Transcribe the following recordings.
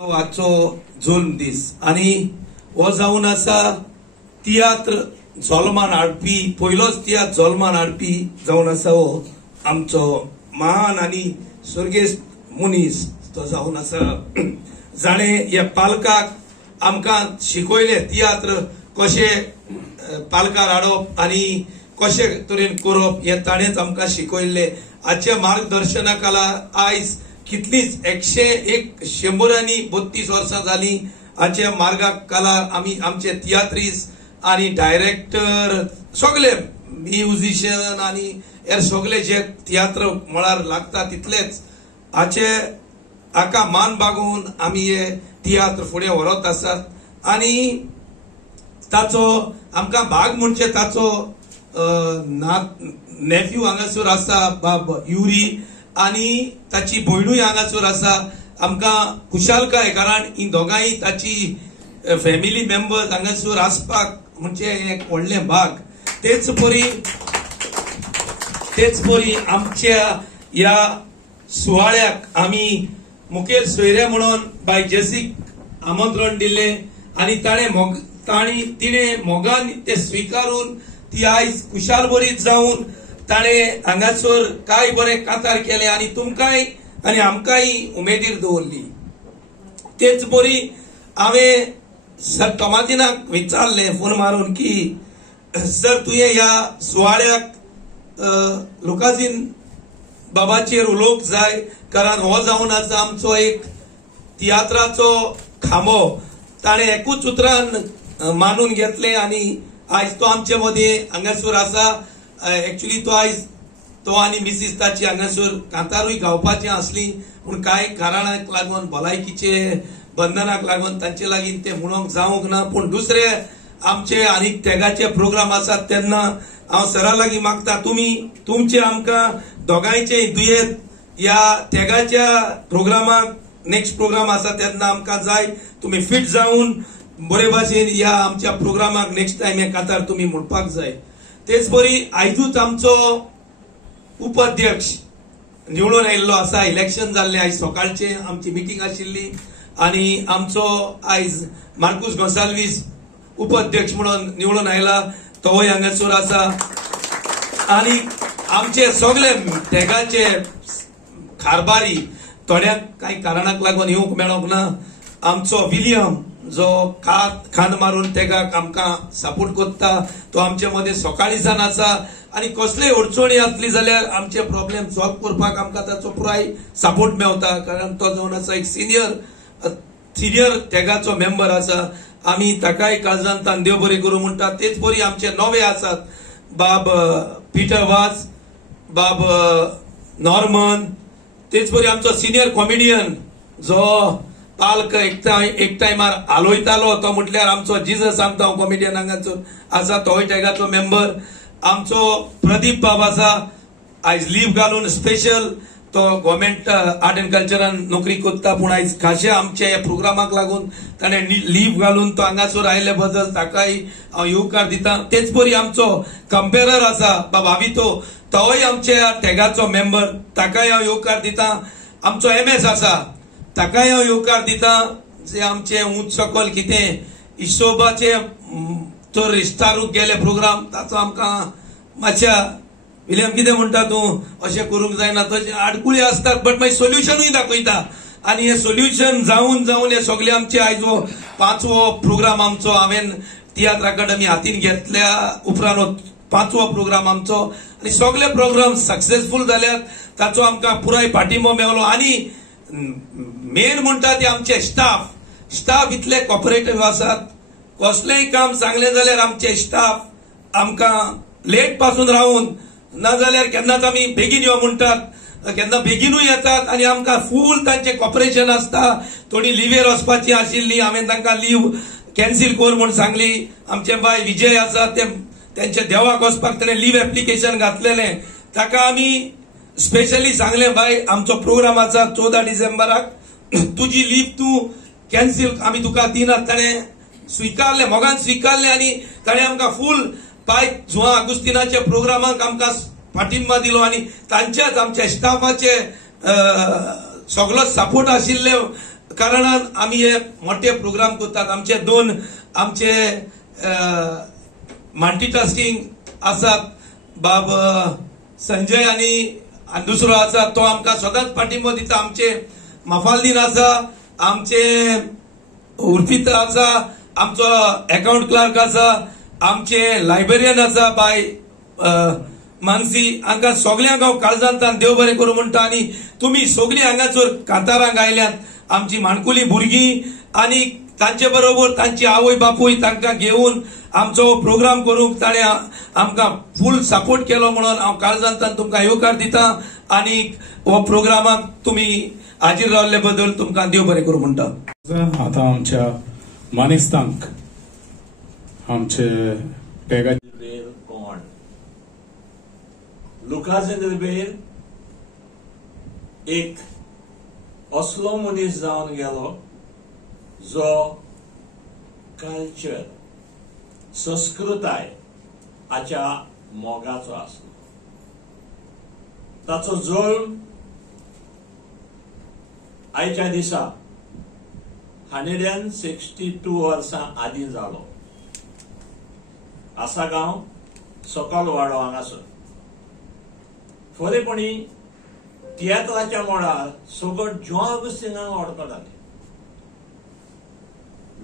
आजचो जून दीस आणि हो जावन आसा तियात्र जल्मान हाडपी पयलोच तियात्र जल्मान हाडपी जावन आसा हो आमचो महान आणि स्वर्गेस्त मनीस तो जावन आसा जाणे या पालकाक आमकां शिकयले तियात्र कशे पालकार हाडप आणि कशे तरेन करप हे ताणेच आमकां शिकयल्ले. आजच्या मार्गदर्शनाखाला आयज कितलीच 132 वर्सां जाली हाच्या मार्गाक काला आमी आमचे तियात्रीस आणि डायरेक्टर सगळे म्युझिशियन आणि हे सगळे जे तियात्र म्हळ्यार लागता तितलेच हाका मान बागोवन आमी हे तियात्र फुडें व्हरत आसात. आणि ताचो आमकां भाग म्हणजे ताचो नेफ्यू हांगासर आसा बाब युरी आणि ताची भयणूय हांगासर आसा. आमकां खुशालकाय कारण ही दोगांय ताची फॅमिली मेंबर्स हांगासर आसपाक म्हणजे एक व्हडलें भाग. तेच परी आमच्या ह्या सुवाळ्याक आमी मुखेल सोयरे म्हणून बाय जेसीक आमंत्रण दिले आणि तिणे मोगान ते स्वीकारून ती आयज खुशाल बरीच जावन ताणे हांगासर काय बरे कातार केले आणि तुमकांय आणि आमकांय उमेदीर दवरली. तेच बरी हांवें सर टोमातिनाक विचारले फोन मारून की सर तुवें ह्या सुवाळ्याक लुकाजीन बाबाचेर उलोवंक जाय कारण हो जावन आसा आमचो एक तियात्राचो खांबो. ताणे एकूच उतरान मानून घेतले आणि आयज तो आमचे मदीं हांगासर आसा. एक्चुअली तो आयज तो आणि मिसीस ताची हांगासर कांतारूय गावपाची आसली पूण कांय कारणाक लागून भलायकीचे बंधनाक लागून तांचे लागीं ते म्हणूंक जावंक ना. पूण दुसरे आमचे आनी तेगाचे प्रोग्राम आसात तेन्ना हांव सरा लागीं मागता तुमचे आमकां दोगांयचे दुयेंत ह्या तेगाच्या प्रोग्रामाक नेक्स्ट प्रोग्राम आसा तेन्ना आमकां जाय तुमी फिट जावन बरे भाशेन ह्या आमच्या प्रोग्रामाक नेक्स्ट टायम हे कातार तुमी म्हणपाक जाय. तेच बरी आयजूच आमचो उपाध्यक्ष निवडून आयिल्लो आसा. इलेक्शन जाल्ले आयज सकाळचे आमची मिटींग आशिल्ली आणि आमचो आयज मार्कुस गोन्साल्वीस उपाध्यक्ष म्हणून निवडून आयला तोय हांगासर आसा. आणि आमचे सगळे तेगाचे कारभारी थोड्या काही कारणाक लागून येवंक मेळोंक ना. आमचो विलियम जो खांद मारून तेगाक आमकां सपोर्ट करता तो आमचे मदीं सकाळीसान आसा आणि कसलेय अडचणी आसली जाल्यार आमचे प्रॉब्लेम सॉल्व करपाक आमकां ताचो पुराय सपोर्ट मेळटा कारण तो जावन आसा एक सिनियर तेगाचो मेंबर आसा. आमी ताकाय काळजांतान देव बरें करूं म्हणटा. तेच बरी आमचे नवे आसात बाब पिटर वाज बाब नॉर्मन. तेच बरी आमचो सिनियर कॉमेडियन जो पालक एक टायमार आलोयतालो तो म्हटल्यार आमचो जिजस आमचो कॉमेडियन हांगाचो आसा तोय तेगाचो मेंबर. आमचो प्रदीप बाब आसा आयज लीव घालून स्पेशल तो गव्हर्मेंट आर्ट एंड कल्चरान नोकरी करता पूण आयज खाशे आमच्या ह्या प्रोग्रामाक लागून ताणें लीव घालून तो हांगासर आयले बद्दल ताकाय हांव येवकार दिता. तेच बरी आमचो कंपेरर आसा बाब हावितो तोय आमच्या तेगाचो मेंबर ताकाय हांव येवकार दिता. आमचो MS आसा ताकाय हांव येवकार दिता जे आमचे उंच सकल कितें हिशोबाचे तो रिस्टारूक गेले प्रोग्राम ताचो आमकां मातशा विलियम कितें म्हणटा तूं अशें करूंक जायना तशें आडकुळी असतात बट मागीर सोल्युशनूय दाखयता आणि हे सोल्युशन जावन जावन हे सगळे आमचे आयज 5वो प्रोग्राम आमचो हांवें तियात्र अकादमी हातीन घेतल्या उपरांत 5वो प्रोग्राम आमचो आणि सगळे प्रोग्राम सक्सेसफुल जाल्यात ताचो आमकां पुराय पाठिंबो मेळलो आणि मेन म्हणटा ते आमचे स्टाफ इतले कॉपरेटिव्ह आसात कसलेंय काम सांगलें जाल्यार आमचे स्टाफ आमकां लेट पासून रावून नाजाल्यार केन्नाच आमी बेगीन यो म्हणटात केन्ना बेगीनूय येतात आणि आमकां फूल तांचे कॉपरेशन आसता थोडी लिव्हेर वचपाची आशिल्ली हांवें तांकां लीव कॅन्सील कर म्हूण सांगली आमचे बाय विजय आसा ते त्यांच्या देवाक वचपाक ताणें लीव एप्लिकेशन घातलेलें ताका आमी स्पेशली सांगलें बाय आमचो प्रोग्राम आसा 14 डिसेंबराक तुजी लीव तूं कॅन्सील आमी तुका दिनात ताणें स्विकारलें मोगान स्विकारलें आणि ताणें आमकां फूल पाय जुआ अगुस्तिनाच्या प्रोग्रामाक आमकां पाठिंबा दिलो आणि तांच्याच आमच्या स्टाफाचे सगळो सपोर्ट आशिल्ले कारणान आमी हे मोठे प्रोग्राम करतात आमचे 2 आमचे मल्टीटास्किंग आसात बाब संजय आणि दुसरो आसा तो आमकां सदांच पाठिंबो दिता आमचे मफालदीन आसा आमचे उर्फिता आसा आमचो अकाउंट क्लार्क आसा आमचे लायब्ररियन आसा बाय मानसी हांकां सगळ्यांक हांव काळजांतल्यान देव बरें करूं म्हणटा आणि तुम्ही सगळीं हांगासर कांतारांक आयल्यात आमची माणकुली भुरगीं आणि तांचे बरोबर तांची आवय बापूय तांकां घेवन आमचो प्रोग्राम करूंक ताणें आमकां फूल सपोर्ट केलो म्हणून हांव काळजांतल्यान तुमकां येवकार दिता आणि हो प्रोग्रामाक तुमी हाजीर रावल्ले बद्दल तुमकां देव बरें करूं म्हणटा आता आमच्या मानेस्तांक आमचे पेगा कोण लुकास रिबेर एक असलो मनीस जावन गेलो जो कल्चर संस्कृताय हाच्या मोगाचो आसलो ताचो जल्म आयच्या दिसा 162 वर्सां आदीं जालो आसागांव सकल वाडो हांगासर खरेपणी तियात्राच्या मोडार सगळं जुआ अगुस्तिनाक ओळखो जालें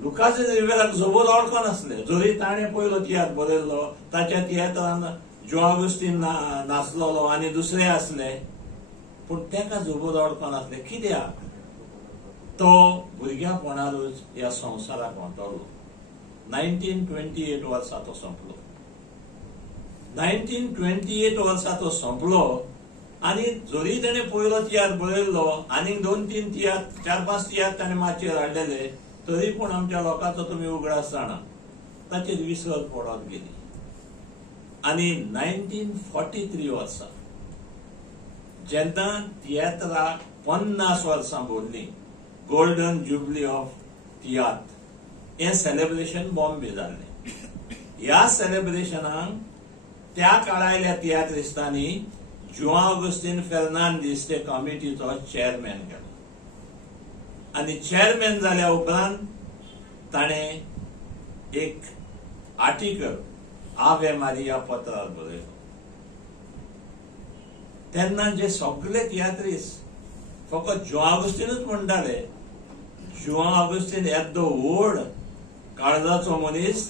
लुकास रिबेराक जबर ओळखो नासले जरी ताणें पयलो तियात्र बरयल्लो ताच्या तियात्रान जुआ अगुस्तीन नाचलोलो आनी दुसरे आसले पूण तेका जबर ओळखो नासले कित्याक तो भुरग्यापणारूच ह्या संवसाराक वतलो 1928 वर्सा तो संपलो 1928 वर्सा तो संपलो आणि जरी ताणें पयलो तियात्र बरयल्लो आनीक 2-3 तियात्र 4-5 तियात्र ताणें माचयेर हाडलेले तरी पूण आमच्या लोकांचो तुमी उगडास जाणा ताचेर विसर पडत गेली आणि 1943 वर्सा जेन्ना तियात्राक 50 वर्सां भरलीं गोल्डन जुबली ऑफ तियात्र हे सेलिब्रेशन बॉम्बे जाल्लें ह्या सेलिब्रेशनाक त्या काळायल्या तियात्रिस्तांनी जुआ अगुस्तीन फेर्नांदीस ते कमिटीचो चेअरमॅन केलो आणि चेअरमॅन जाल्या उपरांत ताणें एक आर्टिकल आवे मारिया पत्रार बरयलो तेन्ना जे सगळे तियात्रिस्ट फकत जुआ अगुस्तीनूच म्हणटाले जुआ अगुस्तीन येद्दो व्हड काळजाचो मनीस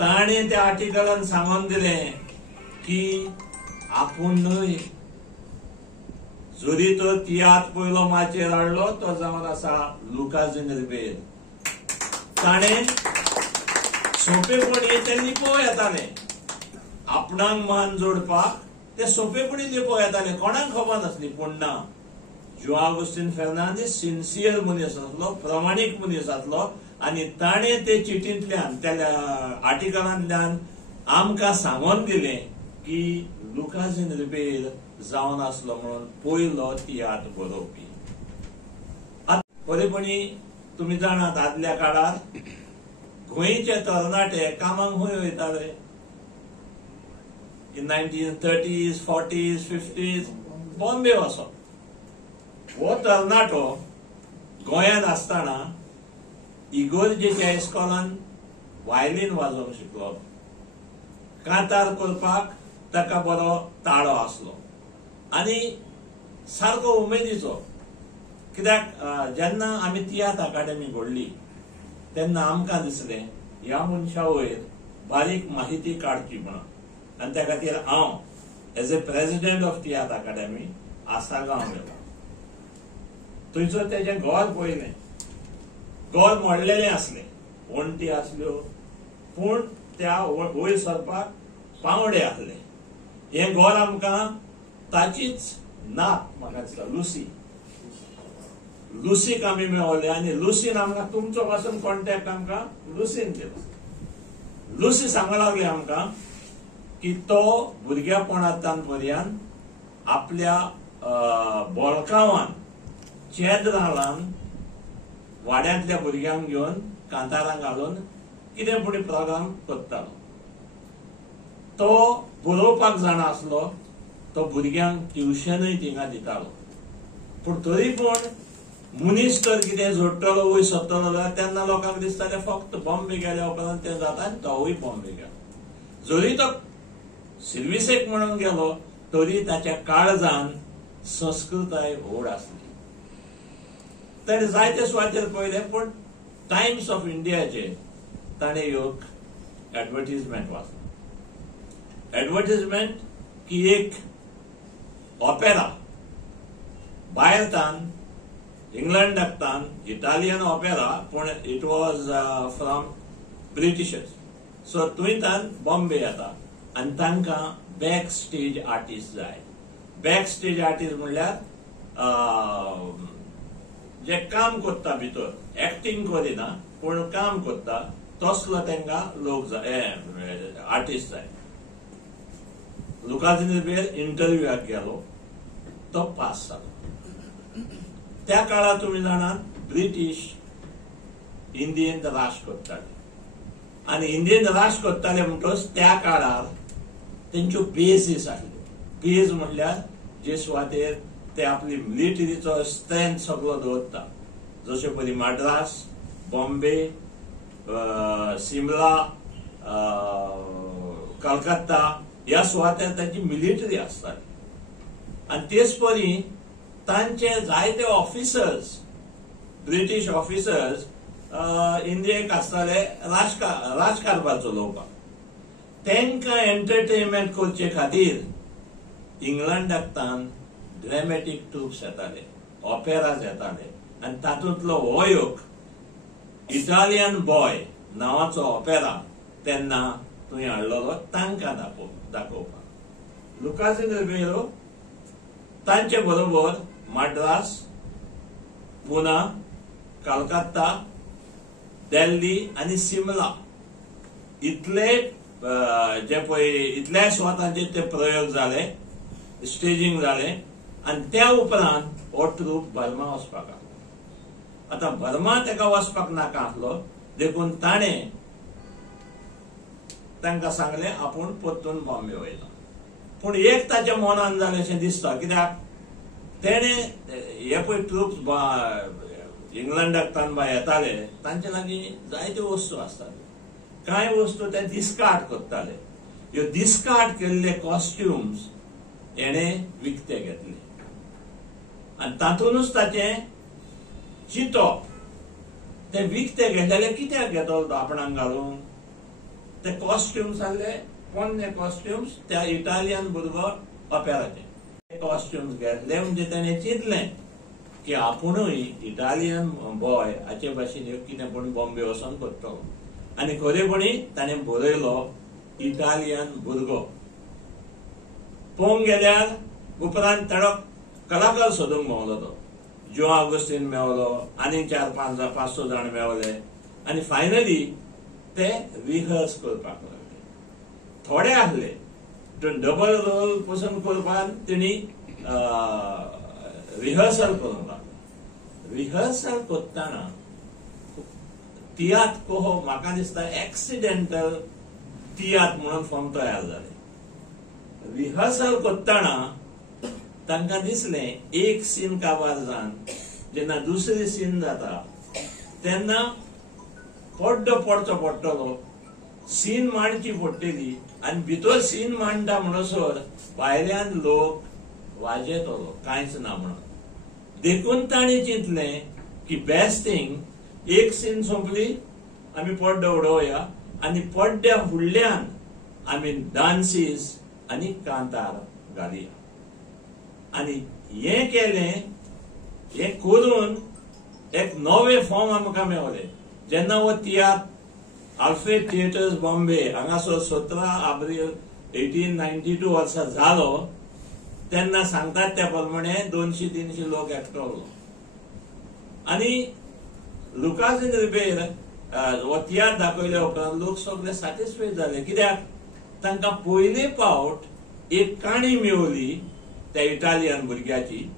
ताणें त्या आर्टिकलान सांगून दिलें की आपूण न्हय जरी तो तियात्र पयलो माचयेर हाडलो तो जावन आसा लुकास रिबेर ताणें सोंपेपणी ते लिपो येताले आपणाक मान जोडपाक ते सोंपेपणी लिपो येताले कोणाक खबर नासली पूण ना जुआ अगुस्तीन फेर्नांदीस सिन्सियर मनीस आसलो प्रमाणीक मनीस आसलो आणि ताणें ते चिठींतल्यान त्या आर्टिकलांतल्यान आमकां सांगून दिलें की लुकास रिबेर जावन आसलो म्हणून पयलो तियात्र बरोवपी खरेपणी तुमी जाणात आदल्या काळार गोंयचे तरणाटे कामाक खंय वयताले in 1930s 40s 50s Bombay वचप हो तरणाटो गोंयांत आसतना इगोर्जेच्या इस्कॉलान वायलीन वाजोवंक शिकलो कांतार करपाक ताका बरो ताळो आसलो आनी सारको उमेदीचो. कित्याक जेन्ना आमी तियात्र अकादेमी घडली तेन्ना आमकां दिसलें ह्या मनशा वयर बारीक माहिती काडची म्हणून, आनी त्या खातीर हांव as a president of tiatr academy आसागांव गेलो. थंयसर तेजें घर पळयलें. घर मोडलेलें आसलें, वणटी आसल्यो, पूण त्या वयर सरपाक पावंडे आसले. हें घर आमकां ताचीच नात म्हाका दिसता लुसीक आमी मेळ्ळे आनी लुसीन आमकां तुमचो पासून कॉन्टेक्ट आमकां लुसीन दिलो. लुसी सांगूंक लागली आमकां की तो भुरग्यापणांतल्यान पर्यंत आपल्या बोळकावान चेद्रालान वाड्यांतल्या भुरग्यांक घेवन कांतारां घालून कितें पुणी प्रोग्राम करतालो. तो बरोवपाक जाणा आसलो, तो भुरग्यांक ट्युशनय थिंगा दितालो. पूण तरी पूण मनीस तर कितें जोडटलो वयर सरतलो जाल्यार तेन्ना लोकांक दिसतालें फक्त बॉम्बे गेल्या उपरांत तें जाता आनी तोवूय बॉम्बे गेलो. जरी तो सर्विसेक म्हणून गेलो तरी ताच्या काळजान संस्कृताय व्हड आसली. ताणें जायते सुवातेर पळयलें, पूण टायम्स ऑफ इंडियाचेर ताणें एक एडवर्टिजमेंट वाचलो. एडवर्टिजमेंट की एक ऑपेरा भायरतान इंग्लंडाकतान इटालियन ऑपेरा, पूण it was from Britishers. So थंयतान बॉम्बे येता आनी तांकां बॅक स्टेज आर्टिस्ट जाय. बॅक स्टेज आर्टिस्ट म्हणल्यार जे काम करता भितर, एक्टिंग करिना पूण काम करता, तसलो तांकां लोक जाय, आर्टिस्ट जाय. लुकासिनीर इंटरव्यूक गेलो, तो पास जालो. त्या काळार तुम्ही जाणात ब्रिटीश इंडियेंत राज करताले आनी इंडियेंत राज करताले म्हणटच त्या काळार तेंच्यो बेसीस आसल्यो. बेज म्हणल्यार जे सुवातेर ते आपली मिलिटरीचो स्ट्रेंथ सगळो दवरता, जशे परी मद्रास, बॉम्बे, सिमला, कलकत्ता ह्या सुवातेर तांची मिलिटरी आसताली. आनी तेच परी तांचे जायते ऑफिसर्स, ब्रिटीश ऑफिसर्स इंडियेक आसताले राजकारभार चलोवपाक. तांकां एंटरटेनमेंट करचे खातीर इंग्लंडाकतान ड्रॅमॅटीक ट्रुप्स येताले, ऑपेराज येताले, आनी तातूंतलो हो एक इटालियन बॉय नांवाचो ऑपेरा तेन्ना थंय हाडलेलो तांकां दाखोवपाक. लुकासिनीर गेलो, तांचे बरोबर मद्रास, पुना, कलकत्ता, दिल्ली आनी सिमला इतले जे पळय इतल्या सुवातांचेर ते प्रयोग जाले, स्टेजींग जाले, आनी त्या उपरांत हो ट्रूप बर्मा वचपाक आसलो. आतां बर्मा ताका वचपाक नाका आसलो, देखून ताणें तांकां सांगलें आपूण परतून बॉम्बे वयता. पूण एक ताच्या मनान जालें अशें दिसता, कित्याक तेणें हे पळय ट्रुप्स इंग्लंडाकतान बा येताले, तांचे लागीं जायत्यो वस्तू आसताल्यो. कांय वस्तू ते डिस्कार्ड करताले. ह्यो डिस्कार्ड केल्ले कॉस्ट्युम्स हेणें विकते घेतले आनी तातूंतच ताचें चिंतप, ते विकते घेतलेले कित्याक घेतलो तो आपणाक घालूंक. ते कॉस्ट्युम्स आसले पोन्ने कॉस्ट्युम्स त्या इटालियन भुरगो ऑपेराचे कॉस्ट्युम्स घेतले. म्हणजे ताणें चिंतलें की आपुणूय इटालियन बॉय हाचे भाशेन कितें पूण बॉम्बे वचून करतलो. आनी खरेपणी ताणें बरयलो इटालियन भुरगो. पळोवंक गेल्यार उपरांत ताणो कलाकार सोदूंक मेवलो. तो जो ऑगस्टीन मेवलो, आनी 4-5 जाण मेवले, आनी फायनली ते रिहर्स करपाक लागले. थोडे आसले डबल रोल पसून करपाक तेणी रिहर्सल करूंक लागले. रिहर्सल करतना तियात्र कहो म्हाका दिसता एक्सिडेंटल तियात्र म्हणून फॉर्म तयार जाले. रिहर्सल करतना तांकां दिसलें एक सीन काबार जावन जेन्ना दुसरी सीन जाता तेन्ना पड्डो पडचो पडटलो, सीन मांडची पडटली आनी भितर सीन मांडटा म्हणसर भायल्यान लोक वाजयतलो कांयच ना म्हणून. देखून ताणें चिंतलें की बेस्ट थिंग एक सीन सोंपली आमी पड्डो उडोवया आनी पड्ड्या फुडल्यान आमी डान्सीस आनी कांतार घालया. आनी हें केलें. हें करून एक नवे फॉर्म आमकां मेळ्ळे. जेन्ना हो तियात्र आल्फ्रेड थिएटर्स बॉम्बे हांगासर 17 एप्रिल 1892 वर्सा जालो तेन्ना सांगतात त्या प्रमाणे 200-300 लोक एकठलो. आनी लुकास इन रिबेर हो तियात्र दाखयल्या उपरांत लोक सगळे सॅटिस्फायड जाले. कित्याक तांकां पयले फावट एक काणी मेळ्ळी त्या इटालियन भुरग्याची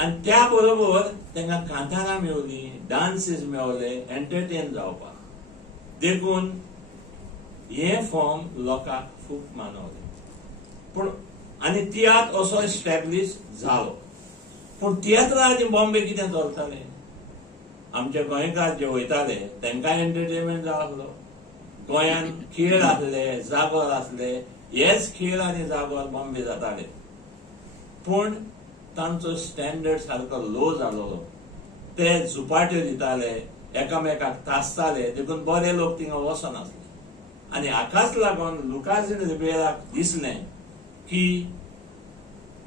आनी त्या बरोबर तांकां कांतारां मेळ्ळीं, डान्सीस मेळ्ळे, एंटरटेन जावपाक. देखून हे फॉर्म लोकांक खूब मानवले. पूण आनी तियात्र असो इस्टॅब्लीश जालो. पूण तियात्रा आनी बॉम्बे कितें चलतालें? आमचे गोंयकार जे वयताले तांकां एंटरटेनमेंट जावलो. गोंयान खेळ आसले, जागोर आसले. हेच खेळ आनी जागोर बॉम्बे जाताले. पूण तांचो स्टँडर्ड सारको लो जालोलो. ते झुपाट्यो दिताले, एकामेकाक तासताले. देखून बरे लोक थिंगा वचनासले. आनी हाकाच लागून लुकास इन रिबेराक दिसलें की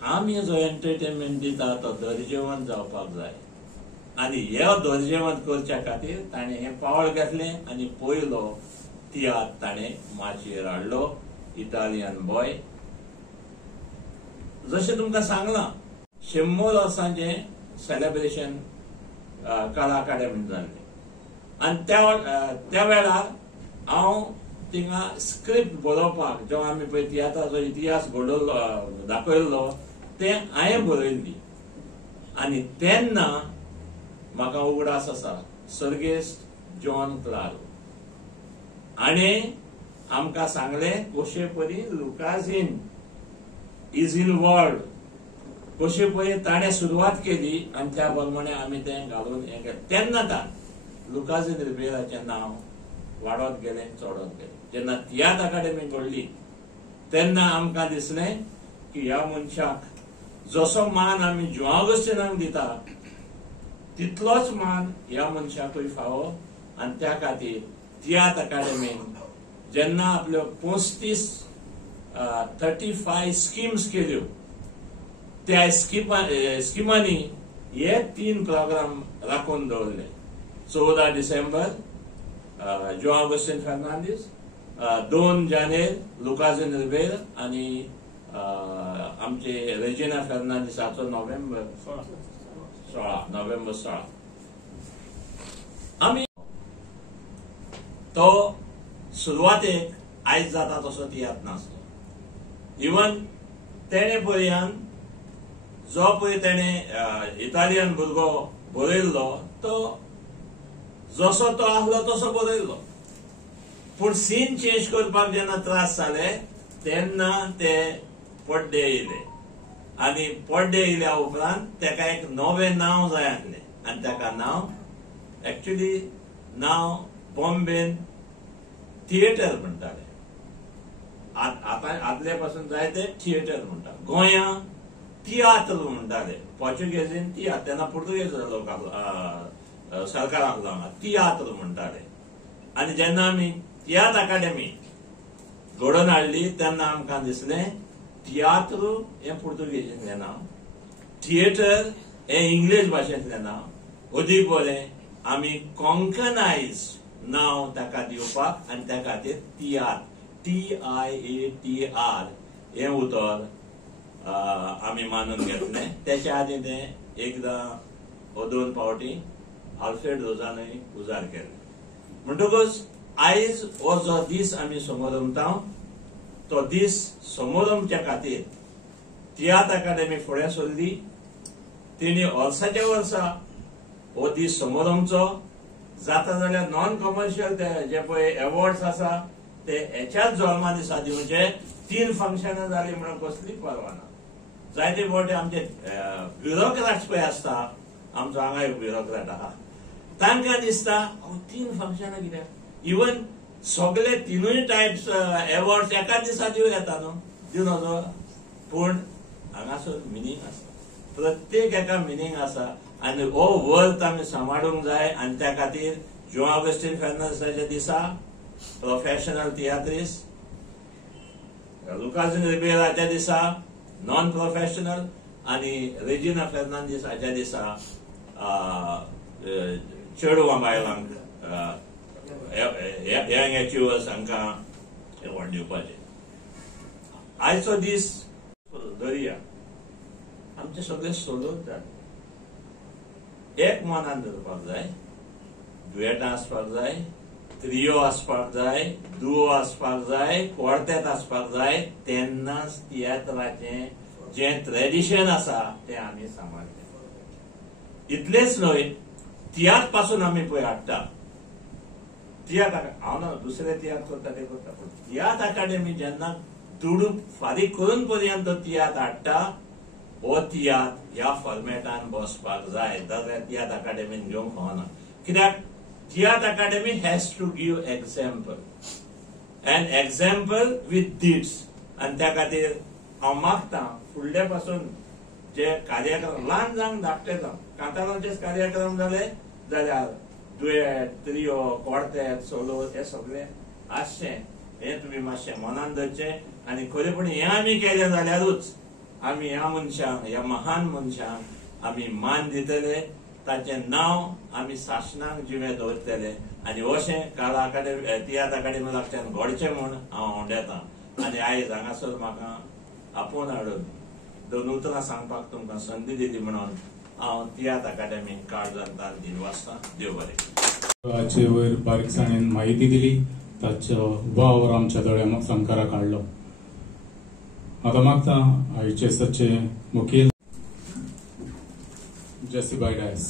आमी जो एंटरटेनमेंट दिता तो दर्जेवंत जावपाक जाय. आनी हे दर्जेवंत करच्या खातीर ताणें हें पावल घेतलें आनी पयलो तियात्र ताणें माचयेर हाडलो, इटालियन बॉय. जशें तुमकां सांगलां 100 वर्सांचें सेलेब्रेशन कला अकादेमींत जाल्लें. आनी त्या वेळार हांव थिंगा स्क्रिप्ट बरोवपाक जो आमी पळय तियात्राचो इतिहास घडोवलो दाखयल्लो ते हांवें बरयल्ली. आनी तेन्ना म्हाका उगडास आसा सर्गेस्त जॉन क्लार्क हाणें आमकां सांगलें कशे परी लुकासीन इज इनवॉल्ड, कशे परी ताणें सुरवात केली आनी त्या प्रमाणे आमी तें घालून हें केलें. तेन्ना लुकासीन रिबेराचें नांव वाडत गेलें, चडत गेलें. जेन्ना तियात्र अकादेमी घडली तेन्ना आमकां दिसलें की ह्या मनशाक जसो मान आमी जुआंव ऑगस्टिनाक दिता तितलोच मान ह्या मनशाकूय फावो. आनी त्या खातीर तियात्र अकादेमीन जेन्ना आपल्यो 35 स्किम्स केल्यो त्या स्किमांनी हे 3 प्रोग्राम राखून दवरले. 14 डिसेंबर जुआंव ऑगस्टीन फेर्नांदीस, 2 जानेर लुकास इन रिबेर आनी आमचे रेजिना फेर्नांदीसाचो नोव्हेंबर 16. आमी तो सुरवातेक आयज जाता तसो तियात्र नासलो. इवन तेणे पर्यंत जो पळय तेणे इटालियन भुरगो बरयल्लो तो जसो तो आसलो तसो बरयल्लो. पूण सीन चेंज करपाक जेन्ना त्रास जाले तेन्ना ते पड्डे येयले. आनी पड्डे येयल्या उपरांत तेका एक नवें नांव जाय आसलें. आनी तेका नांव एक्चुली नांव बॉम्बेन थिएटर म्हणटाले. आदले पासून जाय ते थिएटर म्हणटा. गोंया तियात्र म्हणटाले. पोर्चुगेजीन तियात्र तेन्ना पुर्तुगेज लोक सरकार आसलो हांगा तियात्र म्हणटाले. आनी जेन्ना आमी तियात्र अकादेमी घडोवन हाडली तेन्ना आमकां दिसलें तियात्र हें पुर्तुगेजींतलें नांव, थिएटर हें इंग्लीश भाशेंतलें नांव. अदीक बरें आमी कोंकणायज नांव ताका दिवपाक आनी त्या खातीर तियात्र TIATR हें उतर आमी मानून घेतलें. तेच्या आदी तें एकदां वा 2 फावटी आल्फ्रेड रोजानूय उजार केलें. म्हणटकच आयज हो जो दीस आमी समोर रमता तो दीस समोर रमच्या खातीर तियात्र अकादेमी फुडें सरली. तिणी वर्साच्या वर्सा हो दीस समोर रमचो. जाता जाल्यार नॉन कमर्शियल जे पळय एवॉर्ड्स आसा ते हेच्याच जल्मा दिसा दिवचे. 3 फंक्शनां जालीं म्हणून कसली परवा ना. जायते फावटी आमचे ब्युरोक्राट्स पळय आसता, आमचो हांगा एक ब्युरोक्राट आहा, तांकां दिसता 3 फंक्शनां कित्याक. इवन सगळे तिनूय टायप्स अवॉर्ड्स एकाच दिसा येता न्हू दिवचो, पूण हांगासर मिनींग आसा, प्रत्येक एका मिनींग आसा आनी हो वर्थ आमी सांबाळूंक जाय. आनी त्या खातीर जोआ ऑगस्टीन फेर्नांडिसाच्या दिसा प्रोफेशनल तियात्रिस्ट, लुकास रिबेराच्या दिसा नॉन प्रोफेशनल आनी रेजिना फेर्नांडीसाच्या दिसा चेडवां बायलांक यंग अचिव्हर्स हांकां एवॉर्ड दिवपाचे. आयचो दीस धरया आमचे सगळे सोलोच जाय, एक मनान धरपाक जाय, दुयेटां आसपाक जाय, त्रियो आसपाक जाय, दुओ आसपाक जाय, क्वार्टेट आसपाक जाय. तेन्नाच तियात्राचें जें ट्रेडिशन आसा तें आमी सांबाळटले. इतलेंच न्हय, तियात्र पासून आमी पळय हाडटा, तियात्र हांव ना दुसरे तियात्र करता ते करता, पूण तियात्र अकादेमी जेन्ना दुडूक फारीक करून पर्यंत तियात्र हाडटा, हो तियात्र ह्या फॉर्मेटान बसपाक जाय, जाल्यार तियात्र अकादेमीन घेवंक फावना. कित्याक तियात्र अकादेमी has to give example, an example with deeds. आनी त्या खातीर हांव मागतां फुडले पासून जे कार्यक्रम ल्हान जावं धाकटे जावं, कांतारांचेच कार्यक्रम जाले जाल्यार दुयेट, त्रियो, क्वार्टेट, सोलो हे सगळे आसचे. हे तुमी मातशें मनान धरचें. आनी खरेपण हें आमी केलें जाल्यारूच आमी ह्या मनशांक, ह्या महान मनशांक आमी मान दितले, ताचें नांव आमी शासनाक जिवें दवरतले. आनी अशें कला अकादेमी तियात्र अकादेमी लागच्यान घडचें म्हूण हांव ओंडेतां. आनी आयज हांगासर म्हाका आपोवन हाडून दोन उतरां सांगपाक तुमकां संदी दिली म्हणून हांव तियात्र अकादेमीक काळजांतान दिनवासतां. देव बरें. हाचे वयर बारीकसाणेन म्हायती दिली, ताचो वावर आमच्या दोळ्या संकाराक हाडलो. आता मागता आयचे सचे मुखेल जेसीबाई डायस.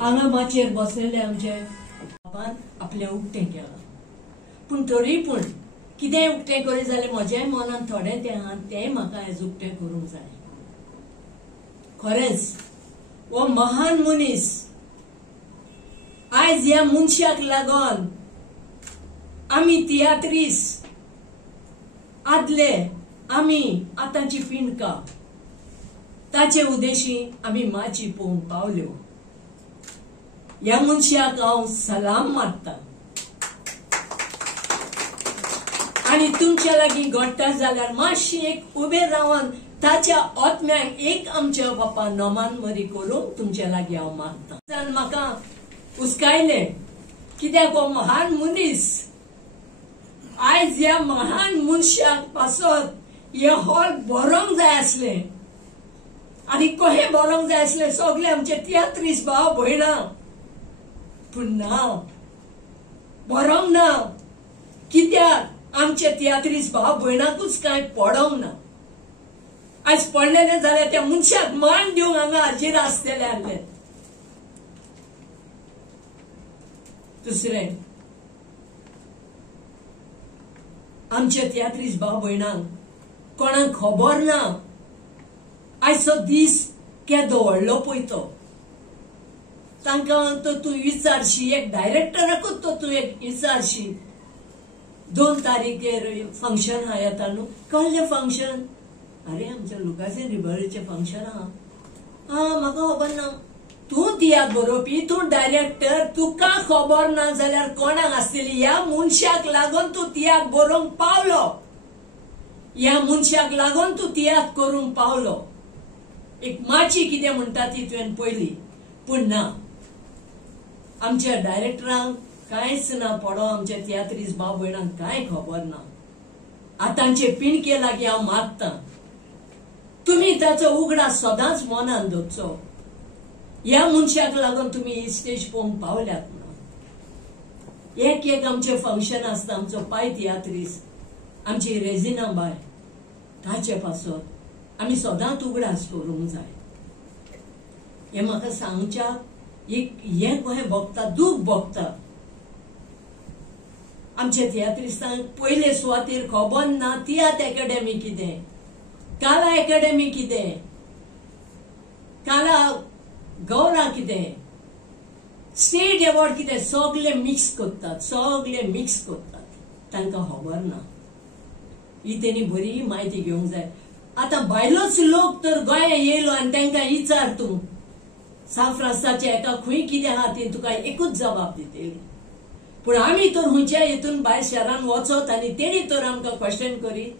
हांगा माचयेर बसलेले आमचे बाबान आपलें उक्तें केलां, पूण तरी पूण कितेंय उक्तें करी जाल्यार म्हज्याय मनान थोडें तें आहा तेंय म्हाका आयज उक्तें करूंक जाय. खरेंच हो महान मनीस आयज ह्या मनशाक लागून आमी तियात्रिस्ट आदले आमी आतांची पिणकां ताचे उद्देशी आमी माची पळोवंक पावल्यो. ह्या मनशाक हांव सलाम मारतां. आनी तुमच्या लागीं घडटा जाल्यार मातशी एक उबे रावन ताच्या आत्म्याक एक आमच्या बापा नमान मरी करून तुमच्या लागीं हांव मागतां. म्हाका उस्कायले कित्याक हो महान मनीस आयज ह्या महान मनशाक पासत हे हॉल भरोंक जाय आसले. आनी कशें भरोंक जाय आसले सगळे आमचे तियात्रिस्ट भाव भयणां, पूण ना भरोंक ना. कित्याक आमचे तियात्रिस्ट भाव भयणांकूच कांय पडोंक ना. आयज पडलेले जाल्यार त्या मनशाक मान दिवंक हांगा हाजीर आसतले आहले. दुसरें, आमच्या तियात्रिस्ट भाव भयणांक कोणाक खबर ना आयचो दीस केदो व्हडलो पळय तो. तांकां तो तूं विचारशी, एक डायरेक्टराकूच तो तूं एक विचारशी. 2 तारीखेर फंक्शन आहा येता न्हू. कसलें फंक्शन? अरे आमच्या लुकासी रिबेरोचें फंक्शन आहा. म्हाका खबर ना. तूं तियात्र बरोवपी, तूं डायरेक्टर, तुका खबर ना जाल्यार कोणाक आसतली? ह्या मनशाक लागून तूं तियात्र बरोवंक पावलो, ह्या मनशाक लागून तूं तियात्र करूंक पावलो. एक माची कितें म्हणटा ती तुवें पयली, पूण ना आमच्या डायरेक्टरांक कांयच ना पडो. आमच्या तियात्रिस्ट भाव भयणांक कांय खबर ना. आतांचे पिणके लागीं हांव मागतां तुमी ताचो उगडास सदांच मनान दवरचो. ह्या मनशाक लागून तुमी ही स्टेज पळोवंक पावल्यात म्हणून. एक आमचे फंक्शन आसता. आमचो पाय तियात्रिस्ट आमची रेजिना बाय, ताचे पासत आमी सदांच उगडास करूंक जाय. हे म्हाका सांगच्या एक हे कशें भोगता, दूख भोगता. आमच्या तियात्रिस्तांक पयले सुवातेर खबर ना तियात्र अकादेमी कितें, काला अकादेमी कितें. काला गौरा कितें, स्टेट अवॉर्ड कितें, सगळे मिक्स करतात, सगळे मिक्स करतात. तांकां खबर ना. ही तेणी बरी म्हायती घेवंक जाय. आतां भायलोच लोक तर गोंया येयलो आनी तांकां विचार तूं साफ रस्त्याचे एका खंय कितें आहा ती तुका एकूच जबाब दितली. पूण आमी तर खंयच्या हितून भायर शहरान वचत आनी तेणी तर आमकां क्वेश्चन करीत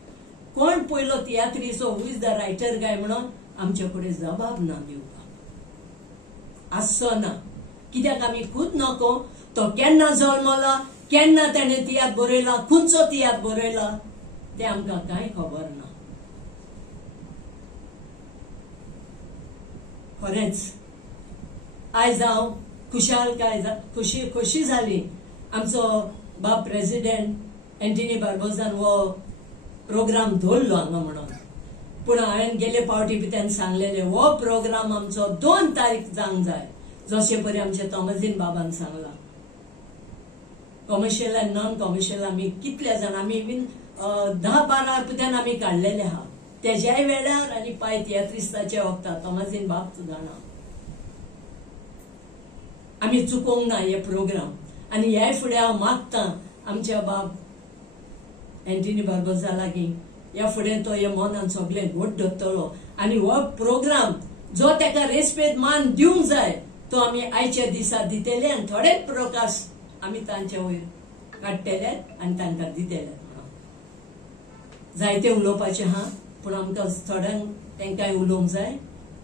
कोण पयलो तियात्रीचो, हू इज द रायटर काय म्हणून आमचे कडेन जबाब ना दिवपाक. आसचो ना. कित्याक आमी खूद नको तो केन्ना जल्मला, केन्ना ताणें तियात्र बरयला, खंयचो तियात्र बरयला ते आमकां कांय खबर ना. खरेंच आयज हांव खुशी जाली आमचो बाब प्रेसिडेंट एंटनी बार्बोसान हो प्रोग्राम दवरलो हांगा म्हणून. पूण हांवें गेले फावटी भितर सांगलेले हो प्रोग्राम आमचो 2 तारीख जावंक जाय, जशे परी आमच्या तोमाजीन बाबान सांगला. कमर्शियल आनी नॉन कमर्शियल आमी कितले जाण आमी बीन 10-12 पुत्यान आमी काडलेले आहा. तेज्याय वेळार आनी पाय तियात्रिस्ताच्या वखदार तोमाजीन बाब जाणा आमी चुकोवंक ना हे प्रोग्राम. आनी ह्या फुडें हांव मागतां आमच्या बाब एंटनी बार्बोसा लागीं ह्या फुडें तो हे मनान सगळें घोट धरतलो आनी हो प्रोग्राम जो ताका रेस्पेद मान दिवंक जाय तो आमी आयच्या दिसा दितेले आनी थोडेच प्रकाश आमी तांचे वयर काडटले आनी तांकां दितेले. जायते उलोवपाचें आहा पूण आमकां थोड्यांक तांकांय उलोवंक जाय.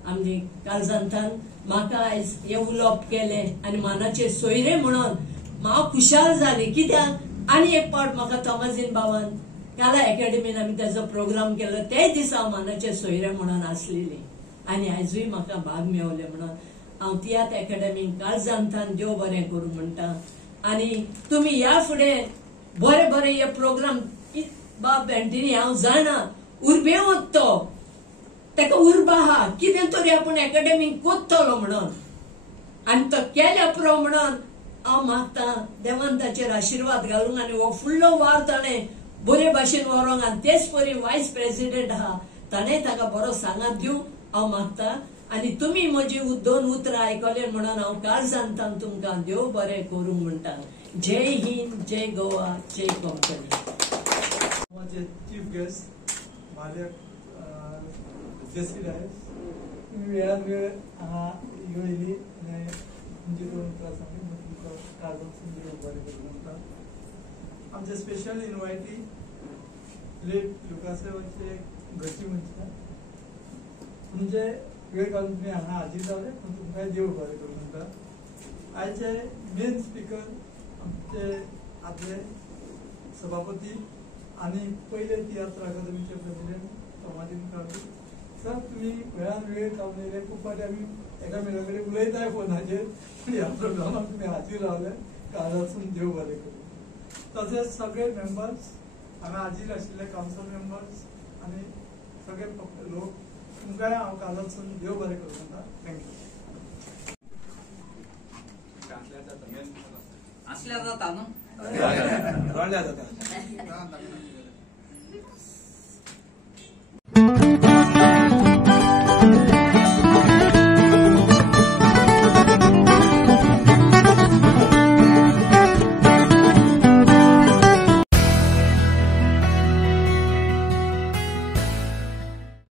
आमी काळजांतान म्हाका आयज हे उलोवप केलें आनी मानाचे सोयरे म्हणून हांव खुशाल जाली. कित्याक आनी एक पावट म्हाका तोमाजीन बाबान कला अकॅडमीन आमी तेजो प्रोग्राम केलो ते दिसा हांव मानाचे सोयरे म्हणून आसलेली आनी आयजूय म्हाका भाग मेवले म्हणून हांव तियात्र अकॅडमीक काळजांतान देव बरें करूं म्हणटा. आनी तुमी ह्या फुडें बरे बरे हे प्रोग्राम बाब एंटनी हांव जाणा उर्बेवत तो ताका उर्बा आहा कितें तरी आपूण अकॅडमीक कोत्तलो म्हणून आनी तो केल्या पुरो म्हणून हांव मागतां देवान ताचेर आशिर्वाद घालूंक आनी हो फुडलो वार ताणें बरे भाशेन व्हरोंक आनी तेच परी वायस प्रेसिडेंट आहा ताणें ताका बरो सांगात दिवं हांव मागतां. आनी तुमी म्हजी 2 उतरां आयकले म्हणून हांव काळजांतान तुमकां देव बरें करूं म्हणटा. जय हिंद, जय गोवा, जय कोंकणी. माझे चीफ गेस्ट मालक जेसी रायस तुम्ही वेळ हांगा येयली आनी तुमचे 2 उतरां सांगली तुमकां काळजांतसून देव बरें करूं म्हणटा. आमचे स्पेशल इन्वायटी लेट लुकासेवाचे घरची मनशां म्हणजे वेळ काडून तुमी हांगा हाजीर जाले पूण तुमकां देव बरें करूं म्हणटा. आयचे मेन स्पीकर आमचे आदले सभापती आनी पयले तियात्र अकादमीचे प्रेसिडेंट तोमाजीन काळू सर. तुमी वेळान वेळ काडून येयले. खूब फावटी आमी एकामेका कडेन उलयताय फोनाचेर पूण ह्या प्रोग्रामाक तुमी हाजीर रावले काळजांतसून देव बरें करूं. तशेंच सगळे मेंबर्स हांगा हाजीर आशिल्ले कावन्सिल मेंबर्स आनी सगळे लोक तुमकांय हांव काळजांतसून देव बरें करूं म्हणटा. थँक्यू. असल्या जाता न्हू. जाता